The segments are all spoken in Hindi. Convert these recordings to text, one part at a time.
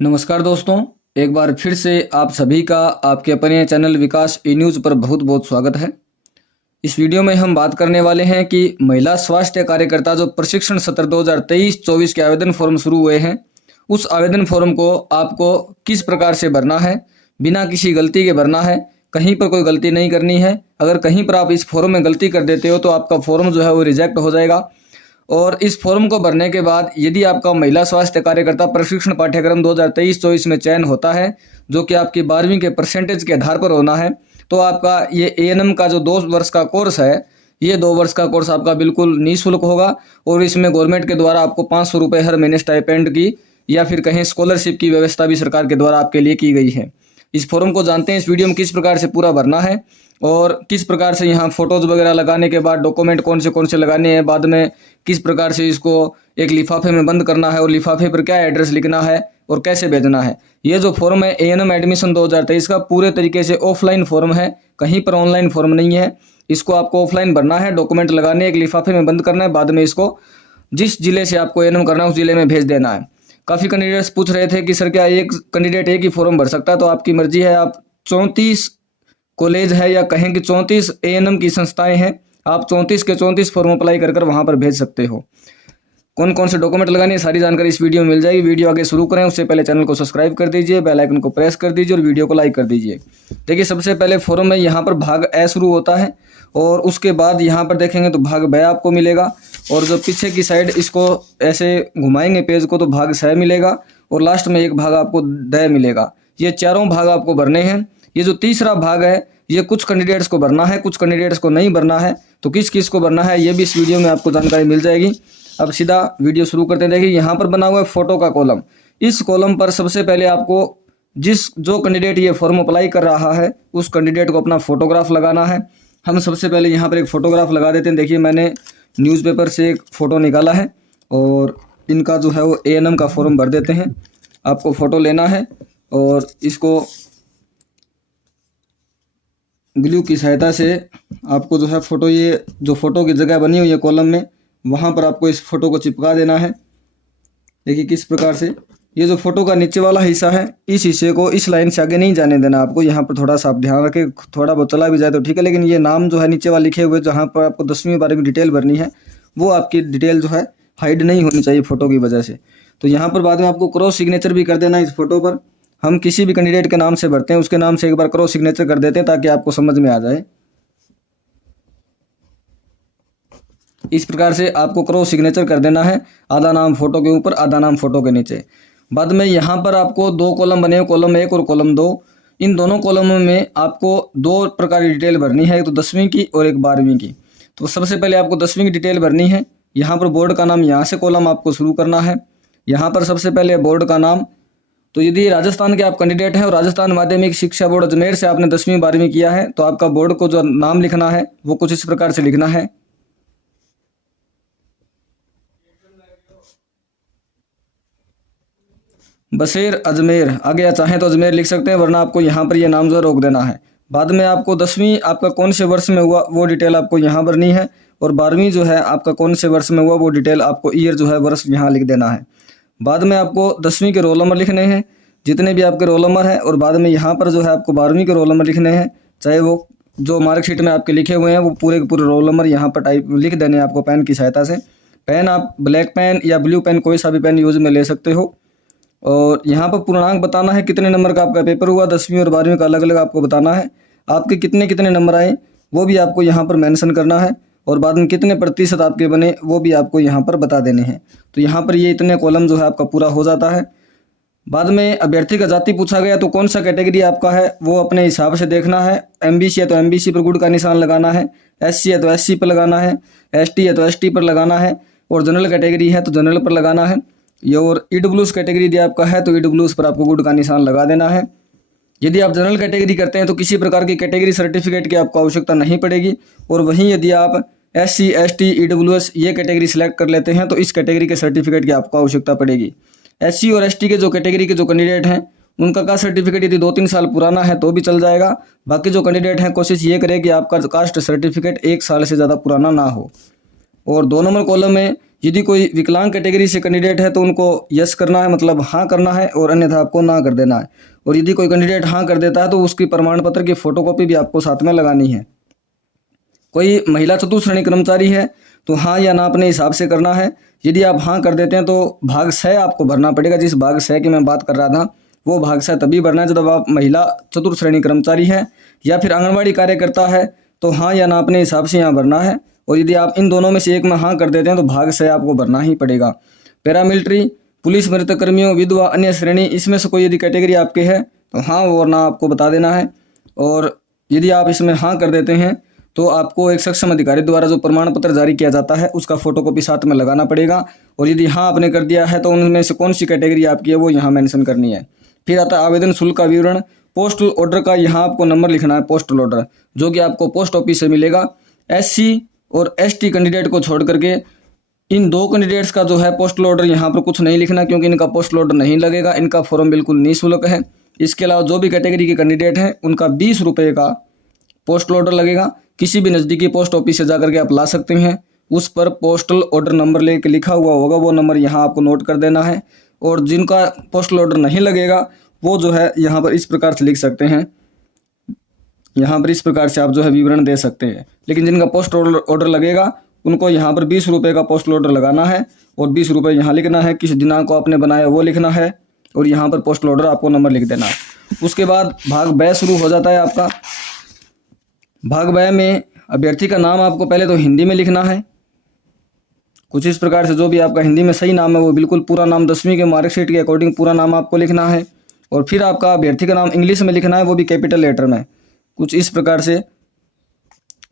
नमस्कार दोस्तों, एक बार फिर से आप सभी का आपके अपने चैनल विकास ई न्यूज़ पर बहुत बहुत स्वागत है। इस वीडियो में हम बात करने वाले हैं कि महिला स्वास्थ्य कार्यकर्ता जो प्रशिक्षण सत्र 2023-24 के आवेदन फॉर्म शुरू हुए हैं, उस आवेदन फॉर्म को आपको किस प्रकार से भरना है, बिना किसी गलती के भरना है, कहीं पर कोई गलती नहीं करनी है। अगर कहीं पर आप इस फॉर्म में गलती कर देते हो तो आपका फॉर्म जो है वो रिजेक्ट हो जाएगा। और इस फॉर्म को भरने के बाद यदि आपका महिला स्वास्थ्य कार्यकर्ता प्रशिक्षण पाठ्यक्रम 2023-24 में चयन होता है, जो कि आपकी 12वीं के परसेंटेज के आधार पर होना है, तो आपका ये एएनएम का जो 2 वर्ष का कोर्स है, ये 2 वर्ष का कोर्स आपका बिल्कुल निःशुल्क होगा। और इसमें गवर्नमेंट के द्वारा आपको 500 रुपये हर महीने स्टाइपेंड की या फिर कहीं स्कॉलरशिप की व्यवस्था भी सरकार के द्वारा आपके लिए की गई है। इस फॉर्म को जानते हैं इस वीडियो में किस प्रकार से पूरा भरना है और किस प्रकार से यहाँ फ़ोटोज़ वगैरह लगाने के बाद डॉक्यूमेंट कौन से लगाने हैं, बाद में किस प्रकार से इसको एक लिफाफे में बंद करना है और लिफाफे पर क्या एड्रेस लिखना है और कैसे भेजना है। ये जो फॉर्म है एएनएम एडमिशन 2023 का पूरे तरीके से ऑफलाइन फॉर्म है, कहीं पर ऑनलाइन फॉर्म नहीं है। इसको आपको ऑफलाइन भरना है, डॉक्यूमेंट लगाने, एक लिफाफे में बंद करना है, बाद में इसको जिस जिले से आपको एएनएम करना है उस जिले में भेज देना है। काफ़ी कैंडिडेट्स पूछ रहे थे कि सर क्या एक कैंडिडेट एक ही फॉर्म भर सकता है, तो आपकी मर्जी है। आप 34 कॉलेज है या कहें कि 34 एएनएम की संस्थाएं हैं, आप 34 के 34 फॉर्म अप्लाई कर वहाँ पर भेज सकते हो। कौन कौन से डॉक्यूमेंट लगाने है सारी जानकारी इस वीडियो में मिल जाएगी। वीडियो आगे शुरू करें उससे पहले चैनल को सब्सक्राइब कर दीजिए, बेल आइकन को प्रेस कर दीजिए और वीडियो को लाइक कर दीजिए। देखिए सबसे पहले फॉर्म में यहाँ पर भाग ए शुरू होता है और उसके बाद यहाँ पर देखेंगे तो भाग ब आपको मिलेगा और जो पीछे की साइड इसको ऐसे घुमाएंगे पेज को तो भाग स मिलेगा और लास्ट में एक भाग आपको द मिलेगा। ये चारों भाग आपको भरने हैं। ये जो तीसरा भाग है ये कुछ कैंडिडेट्स को भरना है, कुछ कैंडिडेट्स को नहीं भरना है। तो किस किस को भरना है ये भी इस वीडियो में आपको जानकारी मिल जाएगी। अब सीधा वीडियो शुरू करते हैं। देखिए यहाँ पर बना हुआ है फोटो का कॉलम। इस कॉलम पर सबसे पहले आपको जो कैंडिडेट ये फॉर्म अप्लाई कर रहा है उस कैंडिडेट को अपना फोटोग्राफ लगाना है। हम सबसे पहले यहाँ पर एक फ़ोटोग्राफ लगा देते हैं। देखिए मैंने न्यूज़पेपर से एक फ़ोटो निकाला है और इनका जो है वो एएनएम का फॉर्म भर देते हैं। आपको फ़ोटो लेना है और इसको ग्लू की सहायता से आपको जो है फ़ोटो, ये जो फ़ोटो की जगह बनी हुई है कॉलम में, वहाँ पर आपको इस फ़ोटो को चिपका देना है। देखिए किस प्रकार से ये जो फ़ोटो का नीचे वाला हिस्सा है, इस हिस्से को इस लाइन से आगे नहीं जाने देना आपको। यहाँ पर थोड़ा सा आप ध्यान रखें, थोड़ा बहुत चला भी जाए तो ठीक है, लेकिन ये नाम जो है नीचे वाला लिखे हुए जहाँ पर आपको 10वीं 12वीं डिटेल भरनी है, वो आपकी डिटेल जो है हाइड नहीं होनी चाहिए फ़ोटो की वजह से। तो यहाँ पर बाद में आपको क्रॉस सिग्नेचर भी कर देना है इस फोटो पर। हम किसी भी कैंडिडेट के नाम से भरते हैं उसके नाम से एक बार क्रॉस सिग्नेचर कर देते हैं ताकि आपको समझ में आ जाए। इस प्रकार से आपको क्रॉस सिग्नेचर कर देना है, आधा नाम फोटो के ऊपर आधा नाम फोटो के नीचे। बाद में यहाँ पर आपको 2 कॉलम बने, कॉलम 1 और कॉलम 2। इन दोनों कॉलमों में आपको 2 प्रकार की डिटेल भरनी है, एक तो 10वीं की और एक 12वीं की। तो सबसे पहले आपको 10वीं की डिटेल भरनी है। यहाँ पर बोर्ड का नाम यहाँ से कॉलम आपको शुरू करना है। यहाँ पर सबसे पहले बोर्ड का नाम, तो यदि राजस्थान के आप कैंडिडेट हैं और राजस्थान माध्यमिक शिक्षा बोर्ड अजमेर से आपने 10वीं 12वीं किया है तो आपका बोर्ड को जो नाम लिखना है वो कुछ इस प्रकार से लिखना है। बसेर अजमेर, आगे चाहें तो अजमेर लिख सकते हैं, वरना आपको यहाँ पर ये नाम जो रोक देना है। बाद में आपको 10वीं आपका कौन से वर्ष में हुआ वो डिटेल आपको यहाँ भरनी है और 12वीं जो है आपका कौन से वर्ष में हुआ वो डिटेल आपको ईयर जो है वर्ष यहाँ लिख देना है। बाद में आपको 10वीं के रोल नंबर लिखने हैं, जितने भी आपके रोल नंबर हैं, और बाद में यहाँ पर जो है आपको 12वीं के रोल नंबर लिखने हैं, चाहे वो जो मार्कशीट में आपके लिखे हुए हैं वो पूरे के पूरे रोल नंबर यहाँ पर टाइप लिख देने हैं आपको पेन की सहायता से। पेन आप ब्लैक पेन या ब्लू पेन कोई सा भी पेन यूज़ में ले सकते हो। और यहाँ पर पूर्णांक बताना है, कितने नंबर का आपका पेपर हुआ, 10वीं और 12वीं का अलग अलग आपको बताना है। आपके कितने कितने नंबर आए वो भी आपको यहाँ पर मेंशन करना है और बाद में कितने प्रतिशत आपके बने वो भी आपको यहाँ पर बता देने हैं। तो यहाँ पर ये इतने कॉलम जो है आपका पूरा हो जाता है। बाद में अभ्यर्थी का जाति पूछा गया तो कौन सा कैटेगरी आपका है वो अपने हिसाब से देखना है। एमबीसी है तो एमबीसी पर गुड का निशान लगाना है, एससी है तो एससी पर लगाना है, एसटी है तो एसटी पर लगाना है और जनरल कैटेगरी है तो जनरल पर लगाना है। ये और ईडब्ल्यूएस कैटेगरी यदि आपका है तो ईडब्ल्यूएस पर आपको गुड का निशान लगा देना है। यदि आप जनरल कैटेगरी करते हैं तो किसी प्रकार की कैटेगरी सर्टिफिकेट की आपको आवश्यकता नहीं पड़ेगी। और वहीं यदि आप एससी एसटी ईडब्ल्यूएस ये कैटेगरी सिलेक्ट कर लेते हैं तो इस कैटेगरी के सर्टिफिकेट की आपको आवश्यकता पड़ेगी। एससी और एसटी के जो कैटेगरी के जो कैंडिडेट हैं उनका कास्ट सर्टिफिकेट यदि 2-3 साल पुराना है तो भी चल जाएगा। बाकी जो कैंडिडेट हैं कोशिश ये करें कि आपका कास्ट सर्टिफिकेट 1 साल से ज़्यादा पुराना ना हो। और 2 नंबर कॉलम में यदि कोई विकलांग कैटेगरी से कैंडिडेट है तो उनको यस करना है, मतलब हाँ करना है, और अन्यथा आपको ना कर देना है। और यदि कोई कैंडिडेट हाँ कर देता है तो उसकी प्रमाण पत्र की फोटोकॉपी भी आपको साथ में लगानी है। कोई महिला चतुर्थ श्रेणी कर्मचारी है तो हाँ या ना अपने हिसाब से करना है। यदि आप हाँ कर देते हैं तो भाग 6 आपको भरना पड़ेगा। जिस भाग 6 की मैं बात कर रहा था वो भाग 6 तभी भरना है जब आप महिला चतुर्थ श्रेणी कर्मचारी है या फिर आंगनबाड़ी कार्यकर्ता है तो हाँ या ना अपने हिसाब से यहाँ भरना है। और यदि आप इन दोनों में से एक में हाँ कर देते हैं तो भाग 6 आपको भरना ही पड़ेगा। पैरामिलिट्री, पुलिस मृतक कर्मियों, विधवा, अन्य श्रेणी, इसमें से कोई यदि कैटेगरी आपके है तो हाँ और ना आपको बता देना है। और यदि आप इसमें हाँ कर देते हैं तो आपको एक सक्षम अधिकारी द्वारा जो प्रमाण पत्र जारी किया जाता है उसका फोटोकॉपी साथ में लगाना पड़ेगा। और यदि हाँ आपने कर दिया है तो उनमें से कौन सी कैटेगरी आपकी है वो यहाँ मेंशन करनी है। फिर आता है आवेदन शुल्क का विवरण। पोस्टल ऑर्डर का यहाँ आपको नंबर लिखना है, पोस्टल ऑर्डर, जो कि आपको पोस्ट ऑफिस से मिलेगा। SC और ST कैंडिडेट को छोड़ करके इन 2 कैंडिडेट्स का जो है पोस्टल ऑर्डर यहाँ पर कुछ नहीं लिखना, क्योंकि इनका पोस्टल ऑर्डर नहीं लगेगा, इनका फॉर्म बिल्कुल निःशुल्क है। इसके अलावा जो भी कैटेगरी के कैंडिडेट हैं उनका 20 रुपये का पोस्टल ऑर्डर लगेगा। किसी भी नज़दीकी पोस्ट ऑफिस से जाकर के आप ला सकते हैं। उस पर पोस्टल ऑर्डर नंबर लेके लिखा हुआ होगा, वो नंबर यहाँ आपको नोट कर देना है। और जिनका पोस्टल ऑर्डर नहीं लगेगा वो जो है यहाँ पर इस प्रकार से लिख सकते हैं, यहाँ पर इस प्रकार से आप जो है विवरण दे सकते हैं। लेकिन जिनका पोस्टल ऑर्डर लगेगा उनको यहाँ पर 20 रुपये का पोस्टल ऑर्डर लगाना है और 20 रुपये यहाँ लिखना है, किस दिनांक को आपने बनाया वो लिखना है और यहाँ पर पोस्टल ऑर्डर आपको नंबर लिख देना है। उसके बाद भाग ब शुरू हो जाता है आपका। भाग ब में अभ्यर्थी का नाम आपको पहले तो हिंदी में लिखना है, कुछ इस प्रकार से जो भी आपका हिंदी में सही नाम है वो बिल्कुल पूरा नाम 10वीं के मार्कशीट के अकॉर्डिंग पूरा नाम आपको लिखना है। और फिर आपका अभ्यर्थी का नाम इंग्लिश में लिखना है, वो भी कैपिटल लेटर में, कुछ इस प्रकार से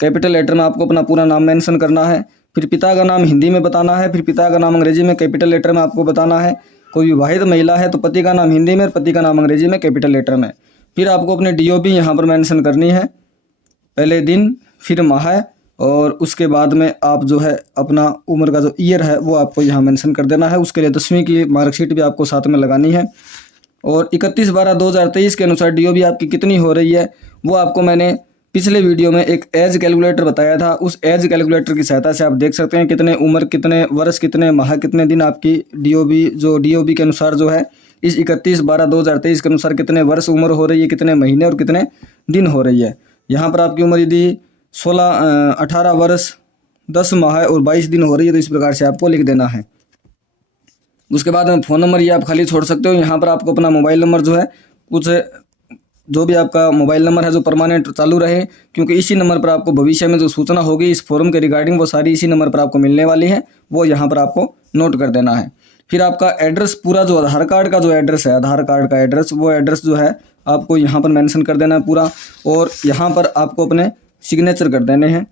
कैपिटल लेटर में आपको अपना पूरा नाम मेंशन करना है। फिर पिता का नाम हिंदी में बताना है, फिर पिता का नाम अंग्रेजी में कैपिटल लेटर में आपको बताना है। कोई विवाहित महिला है तो पति का नाम हिंदी में और पति का नाम अंग्रेजी में कैपिटल लेटर में। फिर आपको अपने DOB यहाँ पर मेंशन करनी है, पहले दिन फिर माह, और उसके बाद में आप जो है अपना उम्र का जो ईयर है वो आपको यहाँ मेंशन कर देना है। उसके लिए 10वीं की मार्कशीट भी आपको साथ में लगानी है। और 31/12/2023 के अनुसार DOB आपकी कितनी हो रही है वो आपको मैंने पिछले वीडियो में एक एज कैलकुलेटर बताया था। उस एज कैलकुलेटर की सहायता से आप देख सकते हैं कितने उम्र, कितने वर्ष, कितने माह, कितने दिन आपकी DOB के अनुसार जो है इस 31/12/2023 के अनुसार कितने वर्ष उम्र हो रही है, कितने महीने और कितने दिन हो रही है। यहाँ पर आपकी उम्र यदि 18 वर्ष 10 माह और 22 दिन हो रही है तो इस प्रकार से आपको लिख देना है। उसके बाद में फ़ोन नंबर ये आप खाली छोड़ सकते हो। यहाँ पर आपको अपना मोबाइल नंबर जो है कुछ जो भी आपका मोबाइल नंबर है जो परमानेंट चालू रहे, क्योंकि इसी नंबर पर आपको भविष्य में जो सूचना होगी इस फॉर्म के रिगार्डिंग वो सारी इसी नंबर पर आपको मिलने वाली है, वो यहाँ पर आपको नोट कर देना है। फिर आपका एड्रेस पूरा, जो आधार कार्ड का जो एड्रेस है, आधार कार्ड का एड्रेस, वो एड्रेस जो है आपको यहाँ पर मेंशन कर देना है पूरा, और यहाँ पर आपको अपने सिग्नेचर कर देने हैं।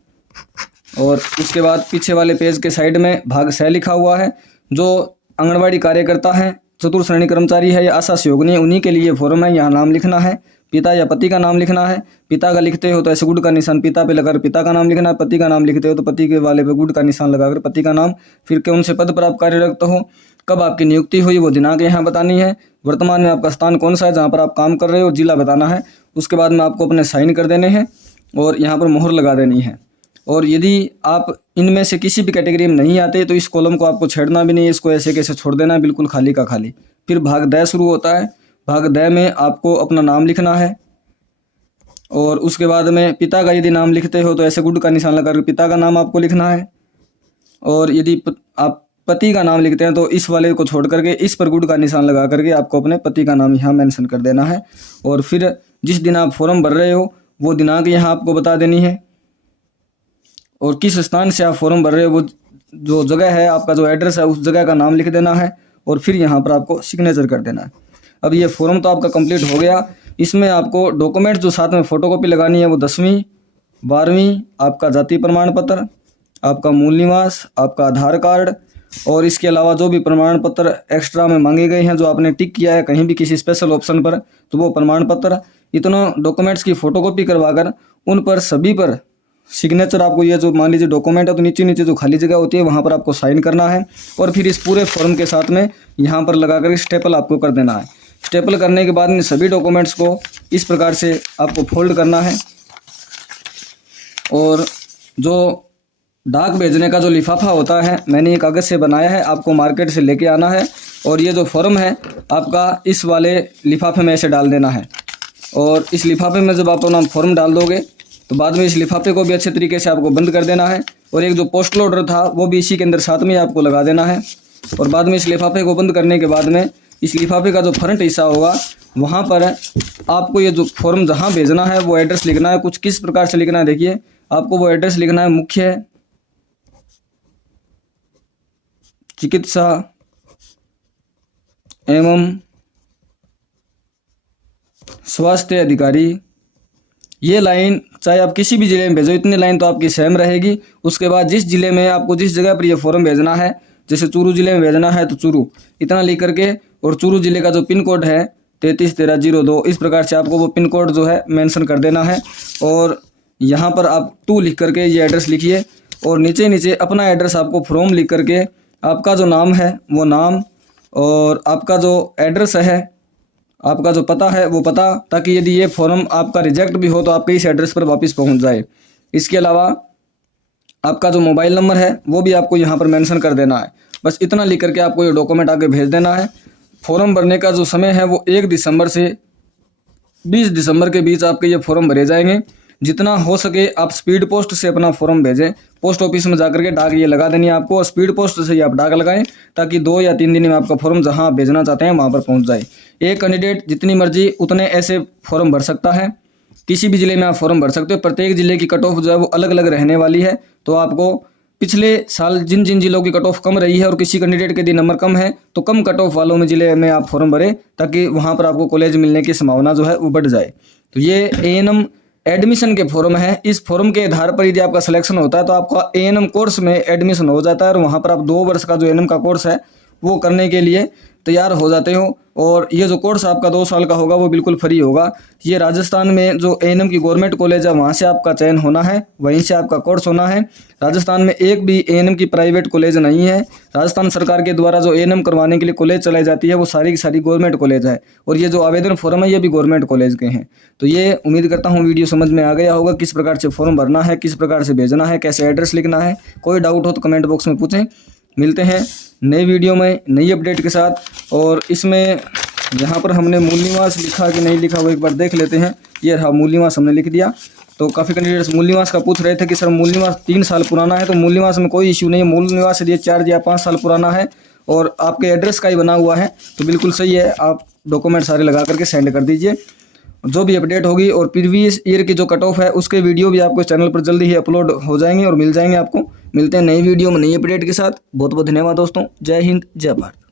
और उसके बाद पीछे वाले पेज के साइड में भाग 6 लिखा हुआ है। जो आंगनबाड़ी कार्यकर्ता हैं, चतुर्थ श्रेणी कर्मचारी है या आशा सहयोगिनी है, उन्हीं के लिए फॉर्म है। यहाँ नाम लिखना है, पिता या पति का नाम लिखना है। पिता का लिखते हो तो ऐसे गुड का निशान पिता पे लगाकर पिता का नाम लिखना है। पति का नाम लिखते हो तो पति के वाले पे गुड का निशान लगाकर पति का नाम। फिर कौन से पद पर आप कार्यरत हो, कब आपकी नियुक्ति हुई वो दिनांक यहाँ बतानी है। वर्तमान में आपका स्थान कौन सा है जहाँ पर आप काम कर रहे हो, जिला बताना है। उसके बाद में आपको अपने साइन कर देने हैं और यहाँ पर मोहर लगा देनी है। और यदि आप इनमें से किसी भी कैटेगरी में नहीं आते तो इस कॉलम को आपको छेड़ना भी नहीं है, इसको ऐसे कैसे छोड़ देना है, बिल्कुल खाली का खाली। फिर भाग 10 शुरू होता है। भाग 10 में आपको अपना नाम लिखना है और उसके बाद में पिता का यदि नाम लिखते हो तो ऐसे गुड का निशान लगाकर पिता का नाम आपको लिखना है। और यदि आप पति का नाम लिखते हैं तो इस वाले को छोड़ करके इस पर गुड का निशान लगा करके आपको अपने पति का नाम यहाँ मेंशन कर देना है। और फिर जिस दिन आप फॉर्म भर रहे हो वो दिनांक यहाँ आपको बता देनी है और किस स्थान से आप फॉर्म भर रहे हो वो जो जगह है, आपका जो एड्रेस है उस जगह का नाम लिख देना है और फिर यहाँ पर आपको सिग्नेचर कर देना है। अब ये फॉर्म तो आपका कंप्लीट हो गया। इसमें आपको डॉक्यूमेंट जो साथ में फ़ोटोकॉपी लगानी है वो 10वीं 12वीं, आपका जाति प्रमाण पत्र, आपका मूल निवास, आपका आधार कार्ड और इसके अलावा जो भी प्रमाण पत्र एक्स्ट्रा में मांगे गए हैं जो आपने टिक किया है कहीं भी किसी स्पेशल ऑप्शन पर तो वो प्रमाण पत्र, इतनों डॉक्यूमेंट्स की फ़ोटोकॉपी करवाकर उन पर सभी पर सिग्नेचर आपको, ये जो मान लीजिए डॉक्यूमेंट है तो नीचे नीचे जो खाली जगह होती है वहाँ पर आपको साइन करना है और फिर इस पूरे फॉर्म के साथ में यहाँ पर लगाकर स्टेपल आपको कर देना है। स्टेपल करने के बाद इन सभी डॉक्यूमेंट्स को इस प्रकार से आपको फोल्ड करना है और जो डाक भेजने का जो लिफाफा होता है मैंने ये कागज़ से बनाया है, आपको मार्केट से लेके आना है और ये जो फॉर्म है आपका इस वाले लिफाफे में ऐसे डाल देना है। और इस लिफाफे में जब आप अपना फॉर्म डाल दोगे तो बाद में इस लिफाफे को भी अच्छे तरीके से आपको बंद कर देना है और एक जो पोस्टल ऑर्डर था वो भी इसी के अंदर साथ में आपको लगा देना है। और बाद में इस लिफाफे को बंद करने के बाद में इस लिफाफे का जो फ्रंट हिस्सा होगा वहाँ पर आपको ये जो फॉर्म जहाँ भेजना है वो एड्रेस लिखना है। कुछ किस प्रकार से लिखना है देखिए, आपको वो एड्रेस लिखना है मुख्य चिकित्सा एवं स्वास्थ्य अधिकारी। ये लाइन चाहे आप किसी भी ज़िले में भेजो, इतनी लाइन तो आपकी सेम रहेगी। उसके बाद जिस ज़िले में आपको जिस जगह पर ये फॉर्म भेजना है, जैसे चूरू ज़िले में भेजना है तो चूरू इतना लिख करके, और चूरू ज़िले का जो पिन कोड है 331302, इस प्रकार से आपको वो पिन कोड जो है मेंशन कर देना है। और यहाँ पर आप 2 लिख करके ये एड्रेस लिखिए और नीचे नीचे अपना एड्रेस आपको फ्रॉम लिख करके आपका जो नाम है वो नाम और आपका जो एड्रेस है, आपका जो पता है वो पता, ताकि यदि ये फॉर्म आपका रिजेक्ट भी हो तो आपके इस एड्रेस पर वापस पहुंच जाए। इसके अलावा आपका जो मोबाइल नंबर है वो भी आपको यहाँ पर मेंशन कर देना है। बस इतना लिख करके आपको ये डॉक्यूमेंट आगे भेज देना है। फॉर्म भरने का जो समय है वो 1 दिसंबर से 20 दिसंबर के बीच आपके ये फॉर्म भरे जाएंगे। जितना हो सके आप स्पीड पोस्ट से अपना फॉर्म भेजें। पोस्ट ऑफिस में जाकर के डाक ये लगा देनी है आपको, और स्पीड पोस्ट से ही आप डाक लगाएं ताकि 2 या 3 दिन में आपका फॉर्म जहां आप भेजना चाहते हैं वहां पर पहुंच जाए। एक कैंडिडेट जितनी मर्जी उतने ऐसे फॉर्म भर सकता है। किसी भी ज़िले में आप फॉर्म भर सकते हो। प्रत्येक ज़िले की कट ऑफ जो है वो अलग अलग रहने वाली है। तो आपको पिछले साल जिन जिन जिलों की कट ऑफ कम रही है और किसी कैंडिडेट के दिन नंबर कम है तो कम कट ऑफ वालों में ज़िले में आप फॉर्म भरें ताकि वहाँ पर आपको कॉलेज मिलने की संभावना जो है वो बढ़ जाए। तो ये एएनएम एडमिशन के फॉर्म है। इस फॉर्म के आधार पर यदि आपका सिलेक्शन होता है तो आपका एएनएम कोर्स में एडमिशन हो जाता है और वहाँ पर आप 2 वर्ष का जो एएनएम का कोर्स है वो करने के लिए तैयार हो जाते हो। और ये जो कोर्स आपका 2 साल का होगा वो बिल्कुल फ्री होगा। ये राजस्थान में जो एएनएम की गवर्नमेंट कॉलेज है वहाँ से आपका चयन होना है, वहीं से आपका कोर्स होना है। राजस्थान में एक भी एएनएम की प्राइवेट कॉलेज नहीं है। राजस्थान सरकार के द्वारा जो एएनएम करवाने के लिए कॉलेज चलाई जाती है वो सारी की सारी गवर्नमेंट कॉलेज है, और ये जो आवेदन फॉर्म है ये भी गवर्नमेंट कॉलेज के हैं। तो ये उम्मीद करता हूँ वीडियो समझ में आ गया होगा, किस प्रकार से फॉर्म भरना है, किस प्रकार से भेजना है, कैसे एड्रेस लिखना है। कोई डाउट हो तो कमेंट बॉक्स में पूछें। मिलते हैं नई वीडियो में नई अपडेट के साथ। और इसमें यहाँ पर हमने मूल निवास लिखा कि नहीं लिखा वो एक बार देख लेते हैं। ये रहा मूल निवास हमने लिख दिया। तो काफ़ी कैंडिडेट्स मूल निवास का पूछ रहे थे कि सर मूल निवास 3 साल पुराना है, तो मूल निवास में कोई इश्यू नहीं है। मूल निवास यदि 4 या 5 साल पुराना है और आपके एड्रेस का ही बना हुआ है तो बिल्कुल सही है। आप डॉक्यूमेंट सारे लगा करके सेंड कर दीजिए। जो भी अपडेट होगी और प्रीवियस ईयर की जो कट ऑफ है उसके वीडियो भी आपको चैनल पर जल्दी ही अपलोड हो जाएंगे और मिल जाएंगे आपको। मिलते हैं नई वीडियो में नई अपडेट के साथ। बहुत बहुत धन्यवाद दोस्तों। जय हिंद, जय भारत।